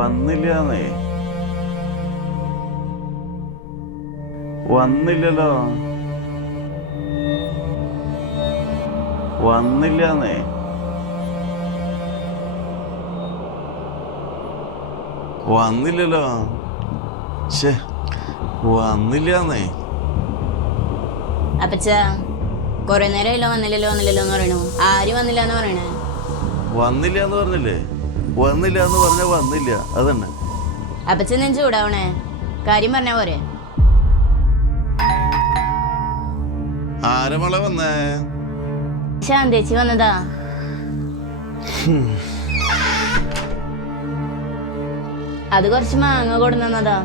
വന്നില്ലാന്നേ. വന്നില്ലല്ലോ. വന്നില്ലാന്നേ. വന്നില്ലല്ലോ. ഷേ വന്നില്ലാന്നേ. അപ്പച്ച നേരം ഇല്ല വന്നില്ലല്ലോ വന്നില്ലല്ലോ എന്ന് പറയണു. ആര് വന്നില്ല എന്ന് പറയണേ? വന്നില്ല എന്ന് പറഞ്ഞില്ലേ? വന്നില്ല എന്ന് പറഞ്ഞ വന്നില്ല. അതന്നെ. അപ്പച്ച ഞാൻ കൂടാവണേ കാര്യം പറഞ്ഞ പോരെ. ആരമള വന്നേ? ശാന്തേച്ചി വന്നതാ. അത് കുറച്ച് മാങ്ങ കൊടുന്നതാ.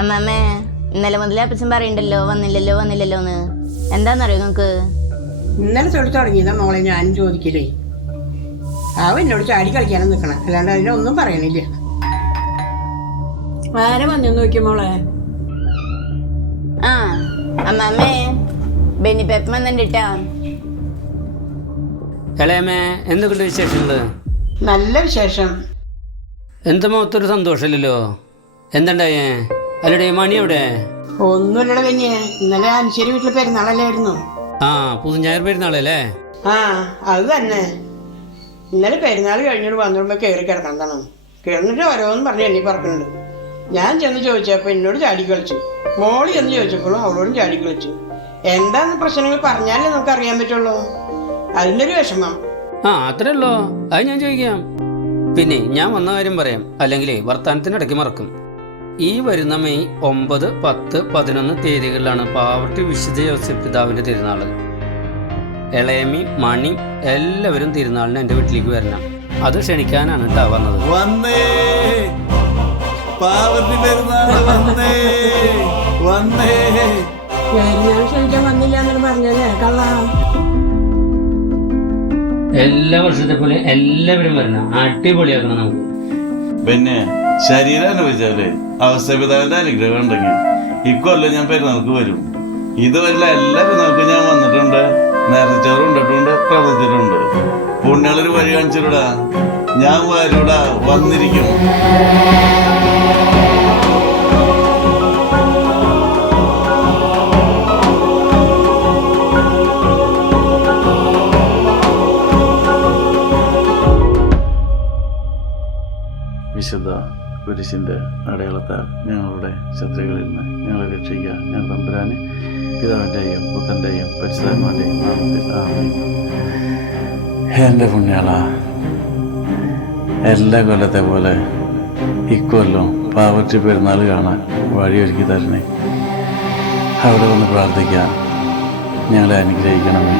അമ്മമ്മേ ഇന്നലെ മുതലേ അപ്പച്ചൻ പറയണ്ടല്ലോ വന്നില്ലല്ലോ വന്നില്ലല്ലോ എന്ന്. എന്താന്നറിയോ നിങ്ങക്ക്? ഇന്നലെ തൊട്ട് തുടങ്ങിയതാ മോളെ ഞാനും ചോദിക്കലേ. അവൻ എന്നോട് ചാടി കളിക്കാനും നിൽക്കണം അല്ലാണ്ട് അതിനൊന്നും പറയണില്ല. ആരെ വന്നു നോക്കി മോളെ? ആ അമ്മമ്മേ ബെന്നി പെപ്പ് വന്നിട്ടാ ഇളയമ്മേ എന്തൊക്കെയുണ്ട് വിശേഷങ്ങൾ നല്ല വിശേഷം. എന്താ മുഖത്തൊരു സന്തോഷമില്ലല്ലോ? എന്തുണ്ടായേ? അല്ലടേ മണി എവിടെ? ഒന്നുമില്ലട പിന്നെ ഇന്നലെ അനിശ്ശേരി വീട്ടിൽ പെരുന്നാളല്ലായിരുന്നു. ആ പുതുഞ്ഞായർ പെരുന്നാളല്ലേ? ആ അത് തന്നെ. ഇന്നലെ പെരുന്നാൾ കഴിഞ്ഞിട്ട് വന്നിടുമ്പോൾ കയറി കിടക്കണതാണ് കിടന്നിട്ട് ഓരോന്നും പറഞ്ഞ് എണ്ണി പറക്കുന്നുണ്ട് ഞാൻ ചെന്ന് ചോദിച്ചപ്പോൾ എന്നോട് ചാടി കളിച്ചു. മോളി എന്ന് ചോദിച്ചപ്പോഴും അവളോടും ചാടി കളിച്ചു. എന്താന്ന് പ്രശ്നങ്ങൾ പറഞ്ഞാലേ നമുക്ക് അറിയാൻ പറ്റുള്ളൂ. അതിന്റെ ഒരു വിഷമം. ആ അത്രേ ഉള്ളോ? അത് ഞാൻ ചോദിക്കാം. പിന്നെ ഞാൻ വന്ന കാര്യം പറയാം. അല്ലെങ്കിൽ വർത്തമാനത്തിനിടയ്ക്ക് മറക്കും. ഈ വരുന്ന മെയ് ഒമ്പത് പത്ത് പതിനൊന്ന് തീയതികളിലാണ് പാവർട്ടി വിശുദ്ധ ജോസഫ് പിതാവിന്റെ തിരുനാൾ. എളയമി മണി എല്ലാവരും തിരുനാളിന് എന്റെ വീട്ടിലേക്ക് വരണം. അത് ക്ഷണിക്കാനാണ് കേട്ടോ വന്നത്. വന്നേ. പാവത്തി പെരുന്നാൾ വന്നേ. വന്നേ. പെരുന്നാൾ ക്ഷണിക്കാൻ വന്നില്ല എന്നൊരു പറഞ്ഞല്ലേ കള്ള. എല്ലാ വർഷത്തെ പോലെ എല്ലാവരും വരണം. അടിപൊളിയാക്കണം നമുക്ക്. പിന്നെ ശരീരം അനുഭവിച്ചാലേ അവസ്ഥപിതാവിന്റെ അനുഗ്രഹം ഉണ്ടെങ്കിൽ ഇക്കൊല്ലം ഞാൻ പെരുന്നാൾക്ക് വരും. ഇതുവരെ എല്ലാ പെരുന്നാൾക്കും ഞാൻ വന്നിട്ടുണ്ട്. നേർച്ചോറ് ഉണ്ടിട്ടുണ്ട് പ്രവർത്തിച്ചിട്ടുണ്ട് പുണ്യാളൊരു വഴി കാണിച്ചിട്ടാ ഞാൻ വരൂടാ വന്നിരിക്കും. വിശുദ്ധ കുരിശിന്റെ അടയാളത്താൽ ഞങ്ങളുടെ ശത്രുക്കളിൽ നിന്ന് ഞങ്ങളെ രക്ഷിക്കുക. ഞങ്ങൾ തമ്പുരാന് പിതാവിന്റെയും പുത്തന്റെയും പരിശുദ്ധന്മാരുടെയും നാമത്തിൽ എന്റെ പുണ്യാള എല്ലാ കൊല്ലത്തെ പോലെ ഇക്കൊല്ലം പാവറ്റി പെരുന്നാൾ കാണാൻ വഴിയൊരുക്കി തരണേ. അവിടെ വന്ന് പ്രാർത്ഥിക്കാൻ ഞങ്ങളെ അനുഗ്രഹിക്കണമേ.